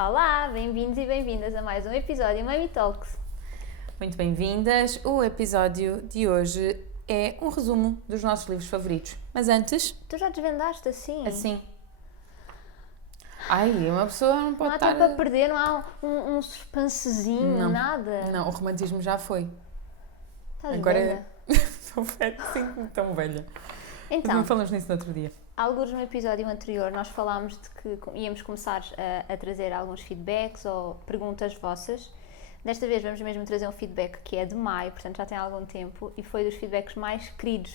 Olá, bem-vindos e bem-vindas a mais um episódio Mami Talks. Muito bem-vindas. O episódio de hoje é um resumo dos nossos livros favoritos. Mas antes, Tu já desvendaste assim? Ai, uma pessoa não Não pode há estar... tempo a perder, não há um suspensezinho, Não. nada. Não, o romantismo já foi. Estás Agora velha. Estou velha, sim, tão velha. Mas Então, não falamos nisso no outro dia. alguns no episódio anterior nós falámos de que íamos começar a trazer alguns feedbacks ou perguntas vossas. Desta vez vamos mesmo trazer um feedback que é de maio, portanto já tem algum tempo, e foi dos feedbacks mais queridos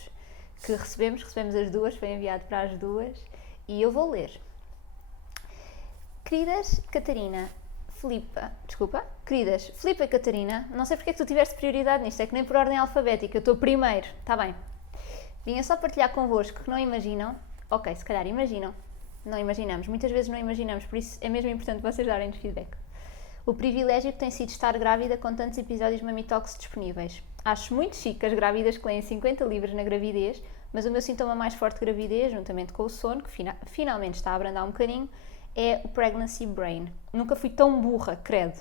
que recebemos as duas, foi enviado para as duas, e eu vou ler. Queridas Filipa e Catarina, não sei porque é que tu tiveste prioridade nisto, é que nem por ordem alfabética, eu estou primeiro, está bem. Vinha só partilhar convosco que não imaginam, ok, se calhar imaginam, não imaginamos, muitas vezes não imaginamos, por isso é mesmo importante vocês darem-nos feedback. O privilégio que tem sido estar grávida com tantos episódios Mami Talks disponíveis. Acho muito chique as grávidas que leem 50 livros na gravidez, mas o meu sintoma mais forte de gravidez, juntamente com o sono, que finalmente está a abrandar um bocadinho, é o pregnancy brain. Nunca fui tão burra, credo.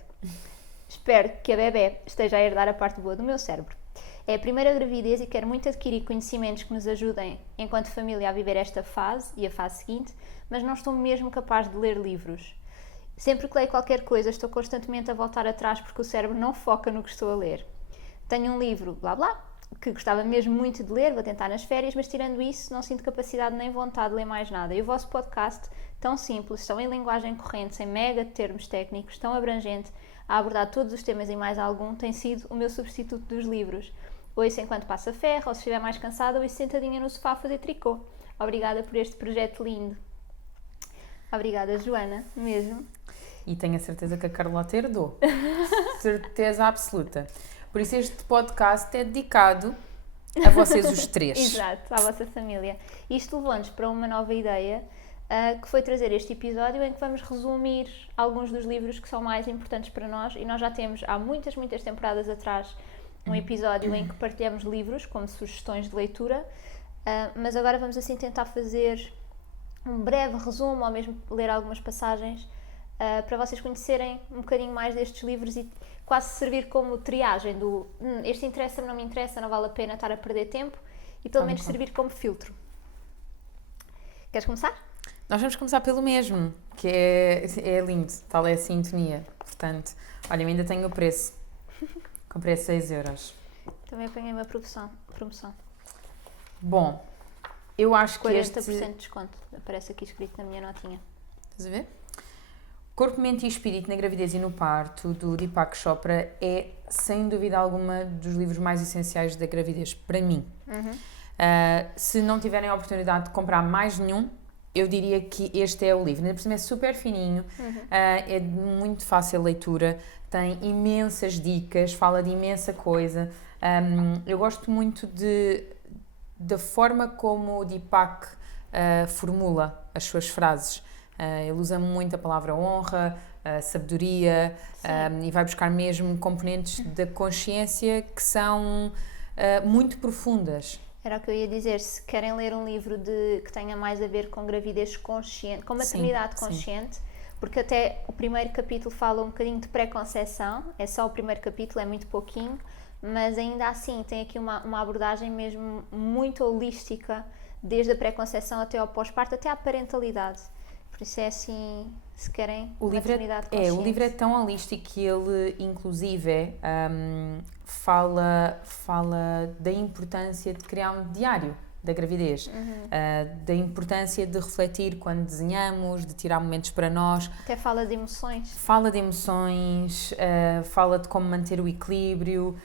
Espero que a bebé esteja a herdar a parte boa do meu cérebro. É a primeira gravidez e quero muito adquirir conhecimentos que nos ajudem, enquanto família, a viver esta fase e a fase seguinte, mas não estou mesmo capaz de ler livros. Sempre que leio qualquer coisa, estou constantemente a voltar atrás porque o cérebro não foca no que estou a ler. Tenho um livro, blá blá, que gostava mesmo muito de ler, vou tentar nas férias, mas tirando isso, não sinto capacidade nem vontade de ler mais nada. E o vosso podcast, tão simples, tão em linguagem corrente, sem mega termos técnicos, tão abrangente, a abordar todos os temas e mais algum, tem sido o meu substituto dos livros. Ouço enquanto passo a ferro, ou se estiver mais cansada, ouço sentadinha no sofá a fazer tricô. Obrigada por este projeto lindo. Obrigada, Joana, mesmo. E tenho a certeza que a Carlota herdou. Certeza absoluta. Por isso este podcast é dedicado a vocês os três. Exato, à vossa família. Isto levou-nos para uma nova ideia, que foi trazer este episódio em que vamos resumir alguns dos livros que são mais importantes para nós, e nós já temos há muitas temporadas atrás um episódio em que partilhamos livros como sugestões de leitura, mas agora vamos assim tentar fazer um breve resumo, ou mesmo ler algumas passagens para vocês conhecerem um bocadinho mais destes livros e quase servir como triagem do este interessa-me, não me interessa, não vale a pena estar a perder tempo, e pelo menos servir como filtro. Queres começar? Nós vamos começar pelo mesmo, que é lindo, tal é a sintonia. Portanto, olha, eu ainda tenho o preço. Comprei a 6€. Também apanhei uma promoção. Bom, eu acho que 40% de desconto, aparece aqui escrito na minha notinha. Estás a ver? Corpo, Mente e Espírito na Gravidez e no Parto, do Deepak Chopra, é, sem dúvida alguma, dos livros mais essenciais da gravidez, para mim. Se não tiverem a oportunidade de comprar mais nenhum, eu diria que este é o livro. Ainda por cima é super fininho, é de muito fácil leitura, tem imensas dicas, fala de imensa coisa. Eu gosto muito da forma como o Deepak formula as suas frases. Ele usa muito a palavra honra, sabedoria, e vai buscar mesmo componentes da consciência que são muito profundas. Era o que eu ia dizer, se querem ler um livro que tenha mais a ver com gravidez consciente, com maternidade consciente, porque até o primeiro capítulo fala um bocadinho de pré-conceição, é só o primeiro capítulo, é muito pouquinho, mas ainda assim tem aqui uma abordagem mesmo muito holística, desde a pré-conceição até ao pós-parto, até à parentalidade. Por isso é assim, se querem, maternidade consciente. O livro é tão holístico que ele, inclusive, fala da importância de criar um diário da gravidez, da importância de refletir quando desenhamos, de tirar momentos para nós. Até fala de emoções. Fala de emoções, fala de como manter o equilíbrio,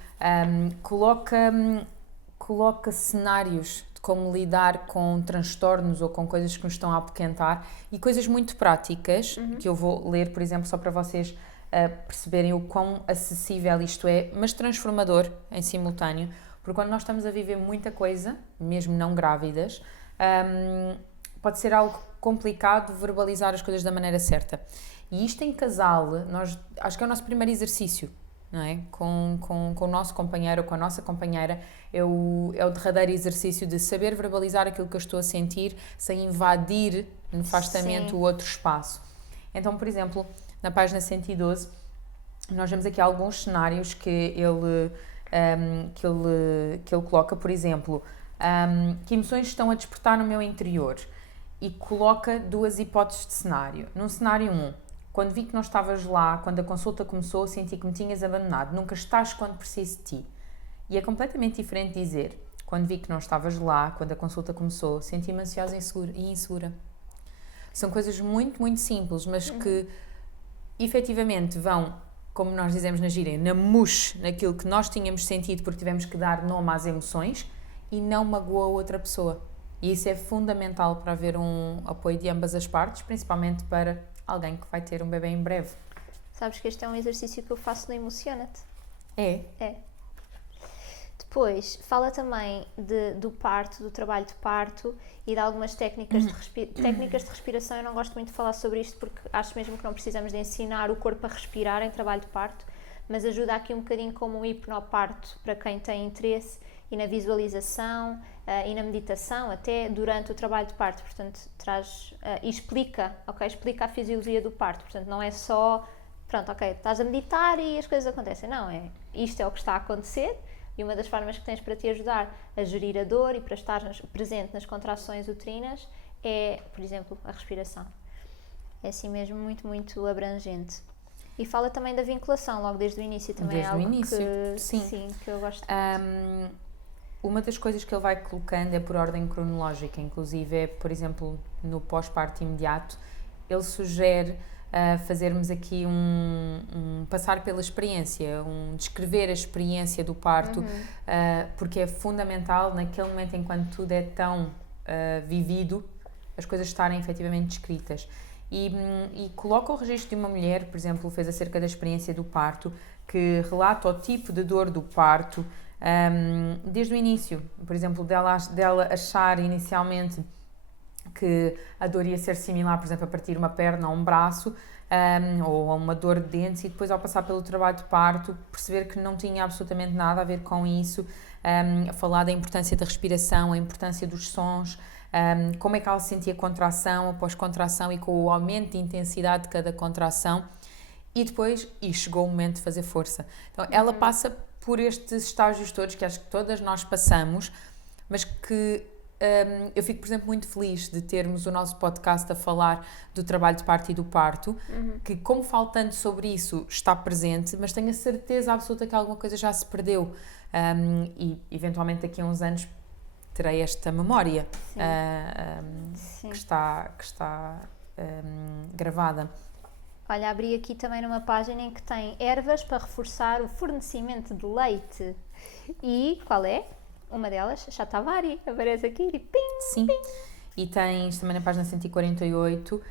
coloca cenários de como lidar com transtornos ou com coisas que nos estão a apoquentar, e coisas muito práticas, que eu vou ler, por exemplo, só para vocês perceberem o quão acessível isto é, mas transformador em simultâneo, porque quando nós estamos a viver muita coisa, mesmo não grávidas, pode ser algo complicado verbalizar as coisas da maneira certa. E isto em casal, acho que é o nosso primeiro exercício, não é? Com o nosso companheiro ou com a nossa companheira, é o derradeiro exercício de saber verbalizar aquilo que eu estou a sentir sem invadir nefastamente o outro espaço. Então, por exemplo, na página 112, nós vemos aqui alguns cenários que ele coloca, por exemplo, que emoções estão a despertar no meu interior, e coloca 2 hipóteses de cenário. Num cenário 1, quando vi que não estavas lá, quando a consulta começou, senti que me tinhas abandonado, nunca estás quando preciso de ti. E é completamente diferente dizer, quando vi que não estavas lá, quando a consulta começou, senti-me ansiosa e insegura. São coisas muito, muito simples, mas que efetivamente vão, como nós dizemos na gíria, na mousse, naquilo que nós tínhamos sentido porque tivemos que dar nome às emoções, e não magoa a outra pessoa. E isso é fundamental para haver um apoio de ambas as partes, principalmente para alguém que vai ter um bebê em breve. Sabes que este é um exercício que eu faço no Emociona-te. É? É. Depois, fala também do parto, do trabalho de parto e de algumas técnicas técnicas de respiração. Eu não gosto muito de falar sobre isto porque acho mesmo que não precisamos de ensinar o corpo a respirar em trabalho de parto, mas ajuda aqui um bocadinho como um hipnoparto para quem tem interesse, e na visualização e na meditação até durante o trabalho de parto. Portanto, traz e explica a fisiologia do parto. Portanto, não é só, pronto, ok, estás a meditar e as coisas acontecem. Não, isto é o que está a acontecer, e uma das formas que tens para te ajudar a gerir a dor e para estar presente nas contrações uterinas é, por exemplo, a respiração. É assim mesmo muito, muito abrangente. E fala também da vinculação, logo desde o início também. Desde é algo o início, que, sim. Que eu gosto muito. Uma das coisas que ele vai colocando é por ordem cronológica, inclusive é, por exemplo, no pós-parto imediato, ele sugere fazermos aqui passar pela experiência, descrever a experiência do parto, porque é fundamental naquele momento em que tudo é tão vivido, as coisas estarem efetivamente descritas. E coloca o registro de uma mulher, por exemplo, fez acerca da experiência do parto, que relata o tipo de dor do parto, desde o início, por exemplo, dela achar inicialmente que a dor ia ser similar, por exemplo, a partir uma perna ou um braço, ou a uma dor de dentes, e depois ao passar pelo trabalho de parto perceber que não tinha absolutamente nada a ver com isso, a falar da importância da respiração, a importância dos sons, como é que ela sentia contração após contração e com o aumento de intensidade de cada contração, e chegou o momento de fazer força. Então ela passa por estes estágios todos que acho que todas nós passamos, mas que eu fico, por exemplo, muito feliz de termos o nosso podcast a falar do trabalho de parto e do parto, que como falo tanto sobre isso, está presente, mas tenho a certeza absoluta que alguma coisa já se perdeu, e eventualmente daqui a uns anos terei esta memória que está gravada. Olha, abri aqui também numa página em que tem ervas para reforçar o fornecimento de leite. E qual é? Uma delas, Shatavari, aparece aqui e pim, sim. Pim. E tens também na página 148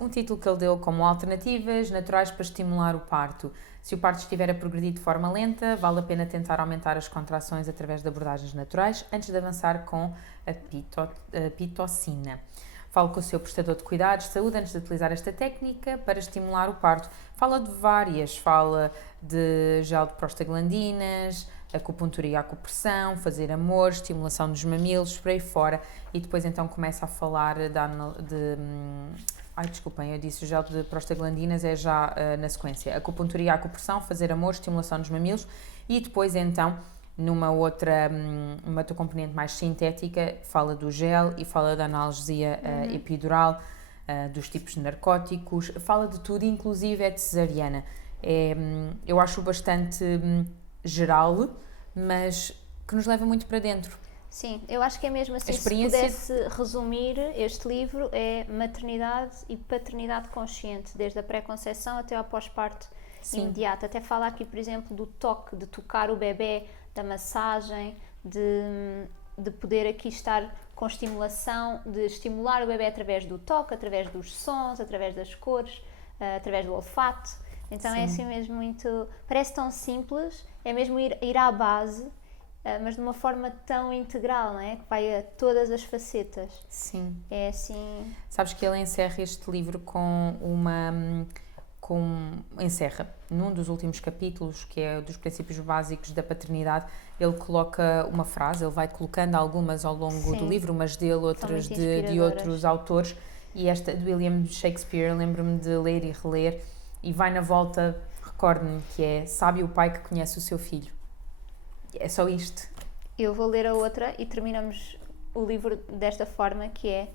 um título que ele deu como alternativas naturais para estimular o parto. Se o parto estiver a progredir de forma lenta, vale a pena tentar aumentar as contrações através de abordagens naturais antes de avançar com a pitocina. Fale com o seu prestador de cuidados de saúde antes de utilizar esta técnica para estimular o parto. Fala de várias, fala de gel de prostaglandinas, acupuntura e acupressão, fazer amor, estimulação dos mamilos, por aí fora, e depois então começa a falar desculpem, eu disse o gel de prostaglandinas é já na sequência, acupuntura e acupressão, fazer amor, estimulação dos mamilos, e depois então numa outra componente mais sintética, fala do gel e fala da analgesia epidural, dos tipos de narcóticos, fala de tudo, inclusive é de cesariana. Eu acho bastante geral, mas que nos leva muito para dentro. Sim, eu acho que é mesmo assim, se pudesse resumir este livro, é maternidade e paternidade consciente, desde a pré-conceição até ao pós-parto imediato. Até fala aqui, por exemplo, do toque, de tocar o bebê, da massagem, de poder aqui estar com estimulação, de estimular o bebê através do toque, através dos sons, através das cores, através do olfato. Então é assim mesmo muito... Parece tão simples, é mesmo ir à base, mas de uma forma tão integral, não é? Que vai a todas as facetas. Sim. É assim... Sabes que ele encerra este livro encerra num dos últimos capítulos, que é dos princípios básicos da paternidade, ele coloca uma frase, ele vai colocando algumas ao longo do livro, umas dele, outras de outros autores, E esta de William Shakespeare, lembro-me de ler e reler, e vai na volta, recordo-me que é sabe o pai que conhece o seu filho. É só isto. Eu vou ler a outra e terminamos o livro desta forma, que é: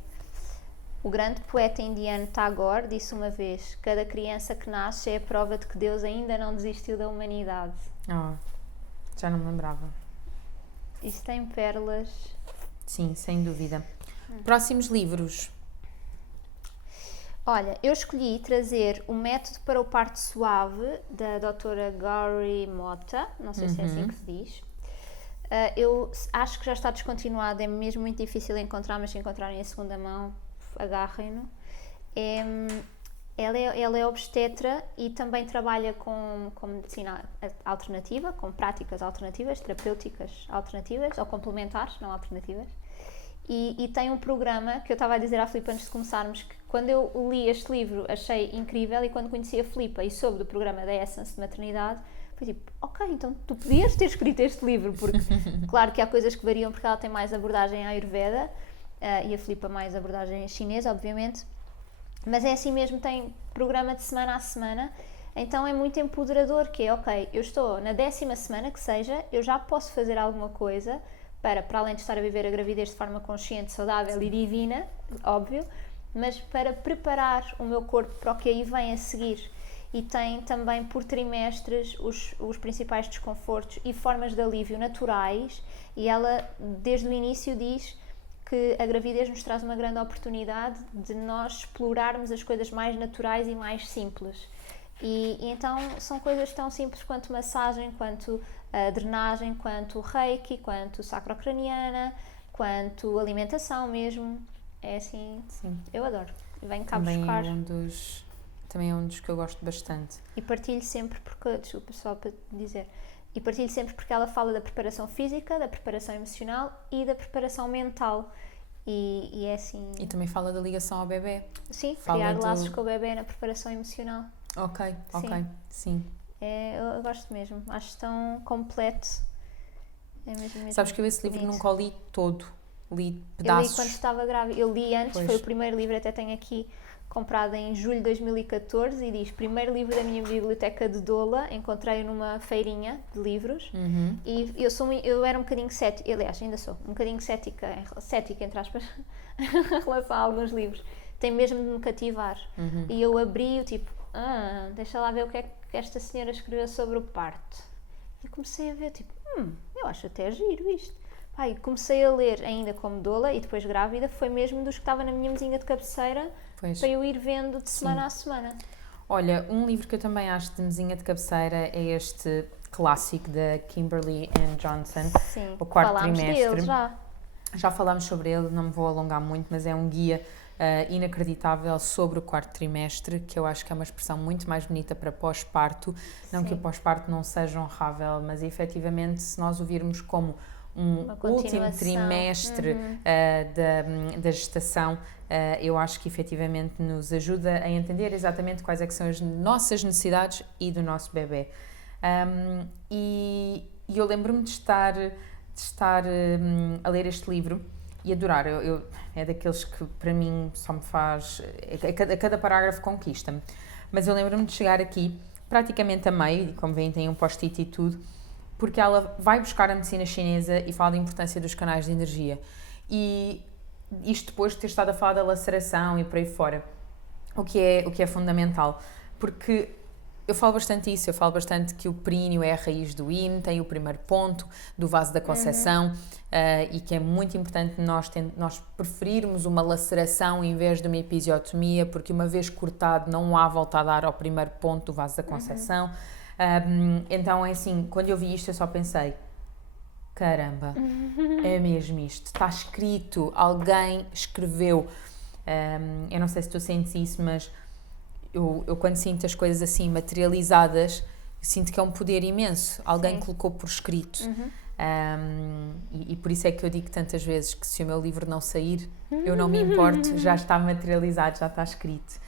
o grande poeta indiano Tagore disse uma vez: cada criança que nasce é a prova de que Deus ainda não desistiu da humanidade. Já não me lembrava. Isto tem pérolas. Sim, sem dúvida. Próximos livros. Olha, eu escolhi trazer o Método para o Parto Suave, da doutora Gauri Mota, não sei se é assim que se diz. Eu acho que já está descontinuado, é mesmo muito difícil encontrar, mas se encontrarem em segunda mão, agarrem-no. Ela é obstetra e também trabalha com medicina alternativa, com práticas alternativas, terapêuticas alternativas, ou complementares, não alternativas. E tem um programa que eu estava a dizer à Filipa antes de começarmos, que quando eu li este livro achei incrível, e quando conheci a Filipa e soube do programa da Essence de maternidade, foi tipo, ok, então tu podias ter escrito este livro, porque claro que há coisas que variam, porque ela tem mais abordagem à Ayurveda, e a Filipa mais abordagem chinesa, obviamente, mas é assim mesmo, tem programa de semana a semana, então é muito empoderador, que é, ok, eu estou na 10ª semana que seja, eu já posso fazer alguma coisa para além de estar a viver a gravidez de forma consciente, saudável e divina, óbvio, mas para preparar o meu corpo para o que aí vem a seguir. E tem também por trimestres os principais desconfortos e formas de alívio naturais, e ela desde o início diz que a gravidez nos traz uma grande oportunidade de nós explorarmos as coisas mais naturais e mais simples. E então são coisas tão simples quanto massagem, quanto drenagem, quanto reiki, quanto sacrocraniana, quanto alimentação mesmo. É assim, sim, eu adoro. Venho cá buscar. Também é um dos que eu gosto bastante. E partilho sempre porque, desculpa só para dizer, e partilho sempre porque ela fala da preparação física, da preparação emocional e da preparação mental. E é assim... E também fala da ligação ao bebê. Sim, criar laços com o bebê na preparação emocional. Ok, sim. Eu gosto mesmo, acho tão completo. É mesmo Sabes que eu esse livro nunca o li todo, li pedaços. Eu li quando estava grávida, eu li antes, foi o primeiro livro, até tenho aqui, comprado em julho de 2014, e diz: primeiro livro da minha biblioteca de doula, encontrei-o numa feirinha de livros. E eu era um bocadinho cética, aliás ainda sou, um bocadinho cética entre aspas, em relação a alguns livros, tem mesmo de me cativar. E eu abri-o tipo, deixa lá ver o que é que esta senhora escreveu sobre o parto. E comecei a ver, tipo, eu acho até giro isto. E comecei a ler ainda como doula, e depois grávida, foi mesmo dos que estava na minha mesinha de cabeceira, para eu ir vendo de semana a semana. Olha, um livro que eu também acho de mesinha de cabeceira é este clássico da Kimberly Ann Johnson, Sim, o quarto trimestre. Dele, já falámos sobre ele, não me vou alongar muito, mas é um guia inacreditável sobre o quarto trimestre, que eu acho que é uma expressão muito mais bonita para pós-parto. Não que o pós-parto não seja honrável, mas efetivamente, se nós o virmos como um último trimestre da gestação, eu acho que efetivamente nos ajuda a entender exatamente quais é que são as nossas necessidades e do nosso bebê. E eu lembro-me de estar a ler este livro e adorar. É daqueles que para mim só me faz... A cada parágrafo conquista-me. Mas eu lembro-me de chegar aqui praticamente a meio, e como veem tem um post-it e tudo, porque ela vai buscar a medicina chinesa e fala da importância dos canais de energia. E isto depois de ter estado a falar da laceração e por aí fora, o que é fundamental. Porque eu falo bastante isso, eu falo bastante que o períneo é a raiz do yin, tem o primeiro ponto do vaso da concepção, e que é muito importante nós preferirmos uma laceração em vez de uma episiotomia, porque uma vez cortado não há volta a dar ao primeiro ponto do vaso da concepção. Então é assim, quando eu vi isto eu só pensei, caramba, é mesmo isto, está escrito, alguém escreveu. Eu não sei se tu sentes isso, mas eu quando sinto as coisas assim materializadas, sinto que é um poder imenso, alguém colocou por escrito. E por isso é que eu digo tantas vezes que se o meu livro não sair, eu não me importo, já está materializado, já está escrito.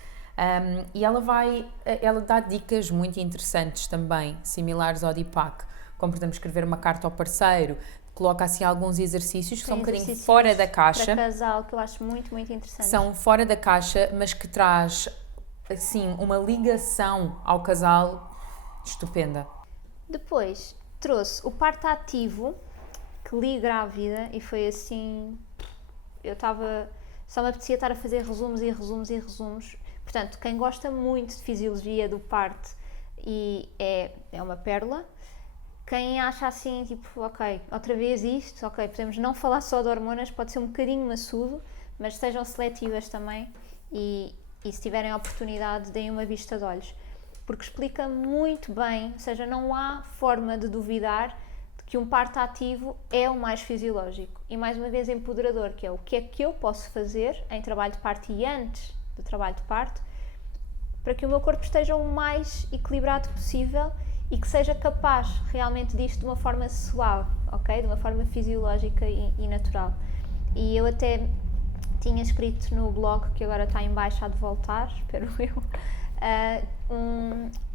E ela dá dicas muito interessantes também, similares ao Deepak, como por exemplo escrever uma carta ao parceiro, coloca assim alguns exercícios que Tem são um bocadinho exercícios fora da caixa. Para casal, que eu acho muito, muito interessante. São fora da caixa, mas que traz, assim, uma ligação ao casal estupenda. Depois, trouxe o parto ativo, que li grávida, e foi assim... Eu estava... Só me apetecia estar a fazer resumos e resumos e resumos. Portanto, quem gosta muito de fisiologia do parto e é uma pérola. Quem acha assim, tipo, ok, outra vez isto, ok, podemos não falar só de hormonas, pode ser um bocadinho maçudo, mas sejam seletivas também e se tiverem a oportunidade, deem uma vista de olhos. Porque explica muito bem, ou seja, não há forma de duvidar de que um parto ativo é o mais fisiológico. E mais uma vez empoderador, que é o que é que eu posso fazer em trabalho de parto e antes do trabalho de parto, para que o meu corpo esteja o mais equilibrado possível e que seja capaz realmente disto de uma forma suave, ok? De uma forma fisiológica e natural. E eu até tinha escrito no blog, que agora está em baixo, há de voltar, espero eu,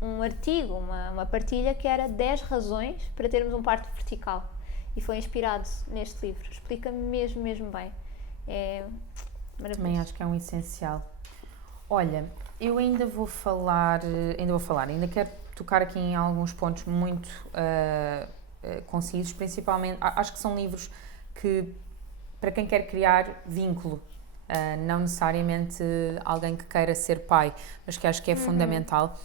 um artigo, uma partilha que era 10 razões para termos um parto vertical. E foi inspirado neste livro. Explica mesmo, mesmo bem. É maravilhoso. Também acho que é um essencial. Olha, eu ainda quero tocar aqui em alguns pontos muito concisos, principalmente, acho que são livros que, para quem quer criar vínculo, não necessariamente alguém que queira ser pai, mas que acho que é fundamental.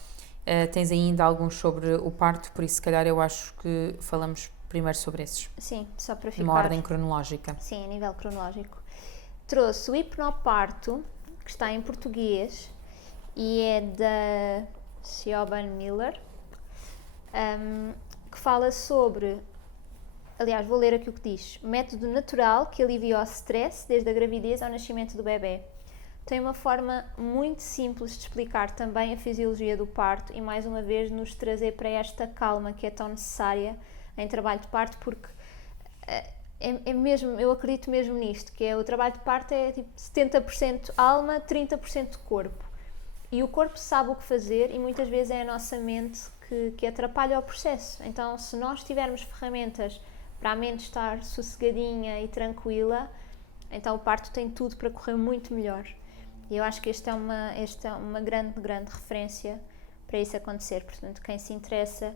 Tens ainda alguns sobre o parto, por isso se calhar eu acho que falamos primeiro sobre esses. Sim, só para ficar... Numa ordem cronológica. Sim, a nível cronológico. Trouxe o Hipnoparto, que está em português, e é da Siobhan Miller, que fala sobre... Aliás, vou ler aqui o que diz. Método natural que alivia o stress desde a gravidez ao nascimento do bebê. Tem uma forma muito simples de explicar também a fisiologia do parto e, mais uma vez, nos trazer para esta calma que é tão necessária em trabalho de parto, porque é mesmo, eu acredito mesmo nisto, que é o trabalho de parto é tipo 70% alma, 30% corpo. E o corpo sabe o que fazer e muitas vezes é a nossa mente que atrapalha o processo. Então, se nós tivermos ferramentas para a mente estar sossegadinha e tranquila, então o parto tem tudo para correr muito melhor. E eu acho que esta é uma grande, grande referência para isso acontecer. Portanto, quem se interessa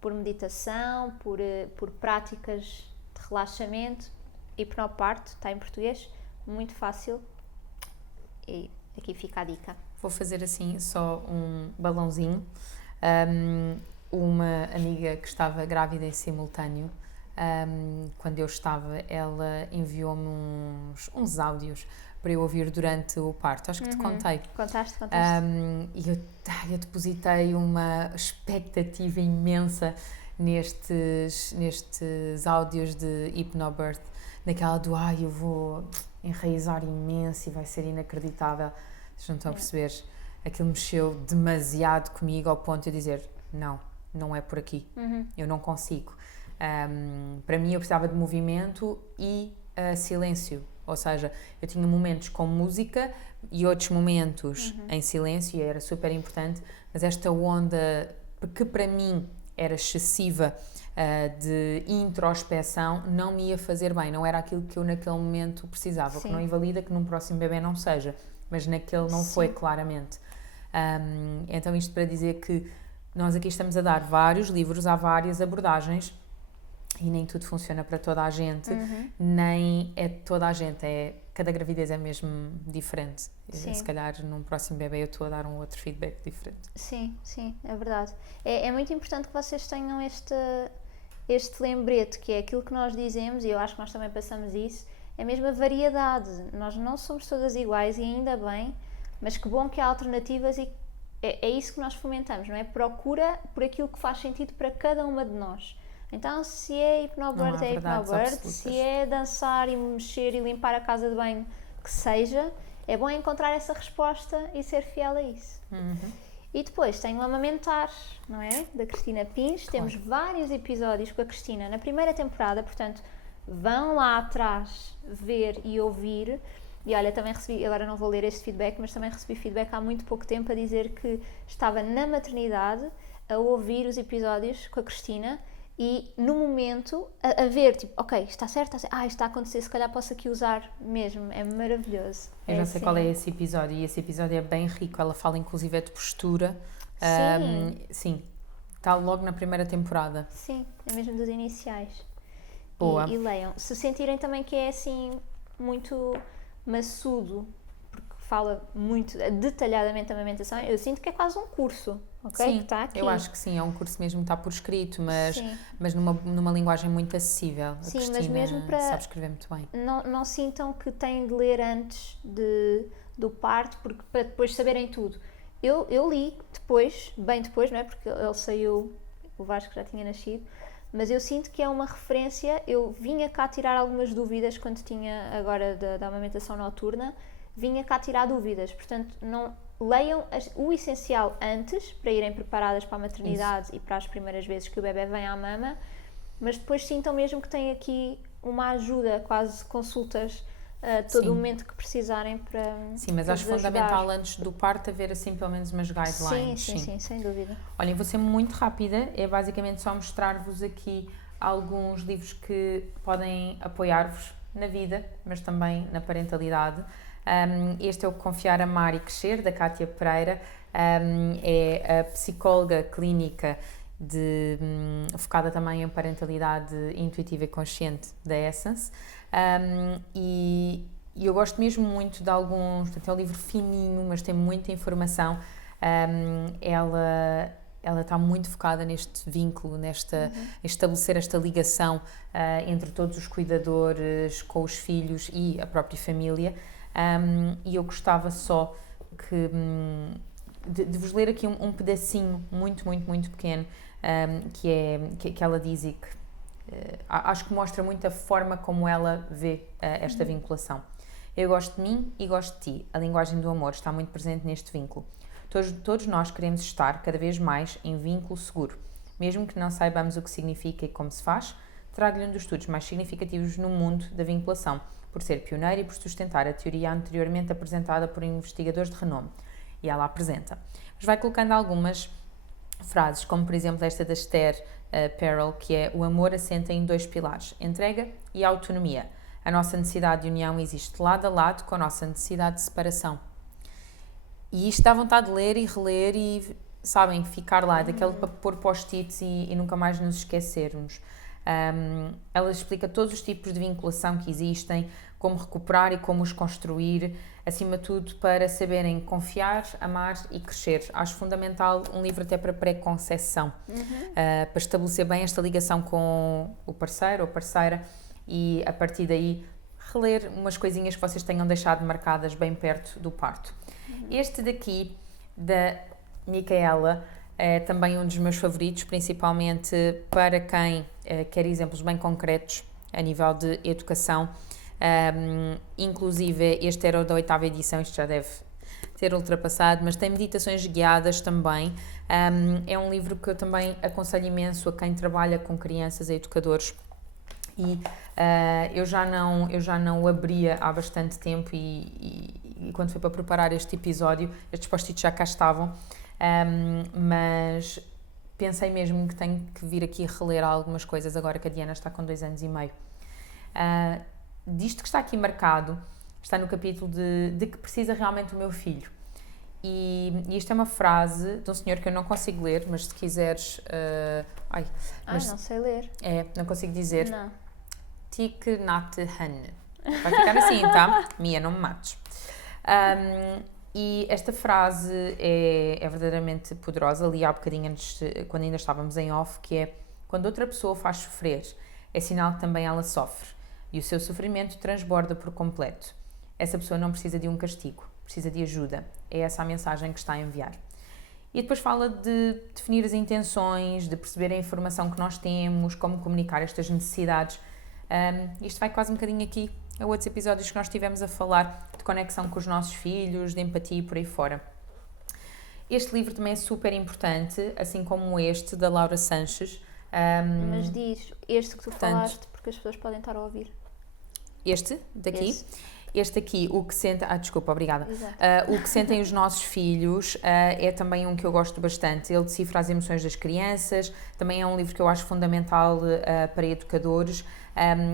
por meditação, por práticas de relaxamento, Hipnoparto, está em português, muito fácil. E aqui fica a dica. Vou fazer assim só um balãozinho. Uma amiga que estava grávida em simultâneo, quando eu estava, ela enviou-me uns áudios para eu ouvir durante o parto. Acho que te contei. Contaste. E eu depositei uma expectativa imensa nestes áudios de Hypnobirth, naquela do eu vou enraizar imenso e vai ser inacreditável. Vocês não estão a perceber? Aquilo mexeu demasiado comigo ao ponto de eu dizer, não é por aqui, eu não consigo. Para mim eu precisava de movimento e silêncio, ou seja, eu tinha momentos com música e outros momentos em silêncio e era super importante, mas esta onda que para mim era excessiva de introspeção não me ia fazer bem, não era aquilo que eu naquele momento precisava. O que não invalida que num próximo bebê não seja, mas naquele não foi claramente. Então isto para dizer que nós aqui estamos a dar vários livros, há várias abordagens e nem tudo funciona para toda a gente, nem é toda a gente, cada gravidez é mesmo diferente. Se calhar num próximo bebê eu estou a dar um outro feedback diferente. Sim, é verdade. É muito importante que vocês tenham este lembrete, que é aquilo que nós dizemos, e eu acho que nós também passamos isso, é mesmo a variedade. Nós não somos todas iguais e ainda bem, mas que bom que há alternativas e é isso que nós fomentamos, não é? Procura por aquilo que faz sentido para cada uma de nós. Então, se é Hipnobirth, é Hipnobirth. Se é dançar e mexer e limpar a casa de banho, que seja, é bom encontrar essa resposta e ser fiel a isso. E depois tem o Amamentar, não é? Da Cristina Pins. Claro. Temos vários episódios com a Cristina na primeira temporada, portanto, vão lá atrás ver e ouvir. E olha, também recebi, agora não vou ler este feedback, mas também recebi feedback há muito pouco tempo a dizer que estava na maternidade a ouvir os episódios com a Cristina e no momento a ver, tipo, ok, está certo, isto está a acontecer, se calhar posso aqui usar mesmo, é maravilhoso. Eu já sei qual é esse episódio, e esse episódio é bem rico, ela fala inclusive de postura. Sim, está logo na primeira temporada. Sim, é mesmo dos iniciais. Boa. E leiam. Se sentirem também que é assim, muito maçudo, porque fala muito detalhadamente da amamentação, eu sinto que é quase um curso, ok? Sim, que está aqui. eu acho que sim, é um curso mesmo, está por escrito, mas numa linguagem muito acessível. Sim, a Cristina mas mesmo para... sabe escrever muito bem. Não sintam que têm de ler antes do parto, porque para depois saberem tudo. Eu li depois, bem depois, não é? Porque ele saiu, o Vasco já tinha nascido, mas eu sinto que é uma referência. Eu vinha cá tirar algumas dúvidas quando tinha agora da amamentação noturna, vinha cá tirar dúvidas, portanto não leiam o essencial antes, para irem preparadas para a maternidade e para as primeiras vezes que o bebê vem à mama, mas depois sintam mesmo que têm aqui uma ajuda, quase consultas a todo o momento que precisarem para... Sim, mas acho fundamental antes do parto haver assim pelo menos umas guidelines. Sim, sem dúvida. Olhem, vou ser muito rápida, é basicamente só mostrar-vos aqui alguns livros que podem apoiar-vos na vida, mas também na parentalidade. Este é o Confiar, Amar e Crescer, da Kátia Pereira, é a psicóloga clínica focada também em parentalidade intuitiva e consciente da Essence, e eu gosto mesmo muito de alguns, portanto é um livro fininho, mas tem muita informação. Ela está muito focada neste vínculo, estabelecer esta ligação entre todos os cuidadores, com os filhos e a própria família. E eu gostava só de vos ler aqui um pedacinho muito, muito, muito pequeno, que ela diz e que acho que mostra muito a forma como ela vê esta vinculação. Eu gosto de mim e gosto de ti. A linguagem do amor está muito presente neste vínculo. Todos nós queremos estar cada vez mais em vínculo seguro. Mesmo que não saibamos o que significa e como se faz, trago-lhe um dos estudos mais significativos no mundo da vinculação, por ser pioneiro e por sustentar a teoria anteriormente apresentada por investigadores de renome. E ela apresenta. Mas vai colocando algumas frases, como por exemplo esta da Esther Perel, que é: o amor assenta em 2 pilares, entrega e autonomia. A nossa necessidade de união existe lado a lado com a nossa necessidade de separação. E isto dá vontade de ler e reler e, sabem, ficar lá, daquele para pôr post-its e nunca mais nos esquecermos. Ela explica todos os tipos de vinculação que existem, como recuperar e como os construir, acima de tudo para saberem confiar, amar e crescer. Acho fundamental um livro até para pré-conceição, para estabelecer bem esta ligação com o parceiro ou parceira e a partir daí reler umas coisinhas que vocês tenham deixado marcadas bem perto do parto. Este daqui, da Micaela, é também um dos meus favoritos, principalmente para quem quer exemplos bem concretos a nível de educação. Inclusive, este era o da 8ª edição, isto já deve ter ultrapassado, mas tem meditações guiadas também. É um livro que eu também aconselho imenso a quem trabalha com crianças e educadores. E eu já não o abria há bastante tempo e quando foi para preparar este episódio, estes post-its já cá estavam. Mas pensei mesmo que tenho que vir aqui reler algumas coisas agora que a Diana está com 2 anos e meio. Disto que está aqui marcado, está no capítulo de que precisa realmente o meu filho. E isto é uma frase de um senhor que eu não consigo ler, mas se quiseres... não sei ler. Não consigo dizer. Não. Thich Nhat Hanh. Vai ficar assim, tá? Mia, não me mates. E esta frase é verdadeiramente poderosa. Ali há bocadinho antes, quando ainda estávamos em off, que é: quando outra pessoa faz sofrer, é sinal que também ela sofre. E o seu sofrimento transborda por completo. Essa pessoa não precisa de um castigo, precisa de ajuda. É essa a mensagem que está a enviar. E depois fala de definir as intenções, de perceber a informação que nós temos, como comunicar estas necessidades. Isto vai quase um bocadinho aqui a outros episódios que nós tivemos a falar de conexão com os nossos filhos, de empatia e por aí fora. Este livro também é super importante, assim como este, da Laura Sanches. Mas diz este que tu falaste, porque as pessoas podem estar a ouvir. Este, daqui. Este aqui, O que sentem... desculpa, obrigada. Exato. O que sentem os nossos filhos é também um que eu gosto bastante. Ele decifra as emoções das crianças, também é um livro que eu acho fundamental para educadores.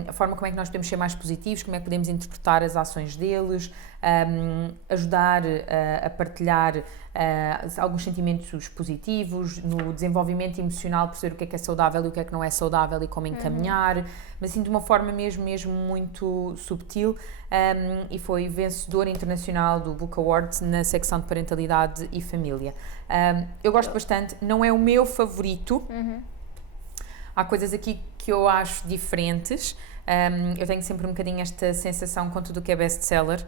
A forma como é que nós podemos ser mais positivos, como é que podemos interpretar as ações deles, ajudar a partilhar alguns sentimentos positivos, no desenvolvimento emocional, perceber o que é saudável e o que é que não é saudável e como encaminhar, mas assim de uma forma mesmo muito subtil, e foi vencedor internacional do Book Award na secção de parentalidade e família. Eu gosto bastante, não é o meu favorito. Há coisas aqui que eu acho diferentes. Eu tenho sempre um bocadinho esta sensação com tudo o que é best-seller.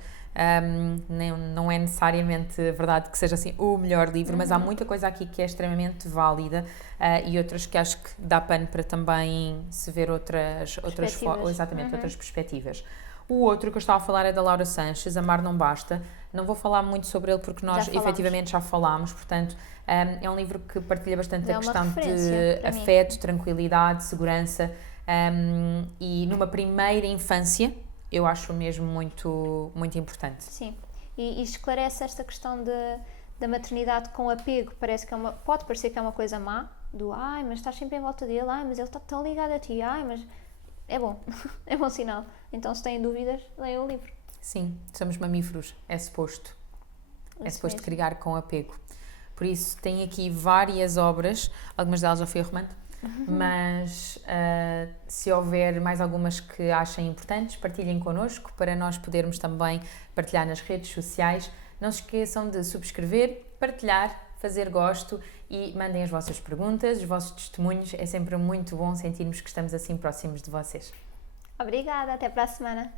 Não é necessariamente verdade que seja assim o melhor livro, mas há muita coisa aqui que é extremamente válida e outras que acho que dá pano para também se ver outras perspectivas. O outro que eu estava a falar é da Laura Sanches, Amar Não Basta. Não vou falar muito sobre ele porque nós efetivamente já falámos, portanto é um livro que partilha bastante a questão de afeto, tranquilidade, segurança e numa primeira infância eu acho mesmo muito, muito importante. Sim, e esclarece esta questão da maternidade com apego. Parece que pode parecer que é uma coisa má, mas estás sempre em volta dele, mas ele está tão ligado a ti, mas é bom, é bom sinal. Então se têm dúvidas, leiam o livro. Sim, somos mamíferos, é suposto criar com apego. Por isso, tem aqui várias obras, algumas delas já fui arrumando, mas se houver mais algumas que achem importantes, partilhem connosco para nós podermos também partilhar nas redes sociais. Não se esqueçam de subscrever, partilhar, fazer gosto e mandem as vossas perguntas, os vossos testemunhos. É sempre muito bom sentirmos que estamos assim próximos de vocês. Obrigada, até para a semana.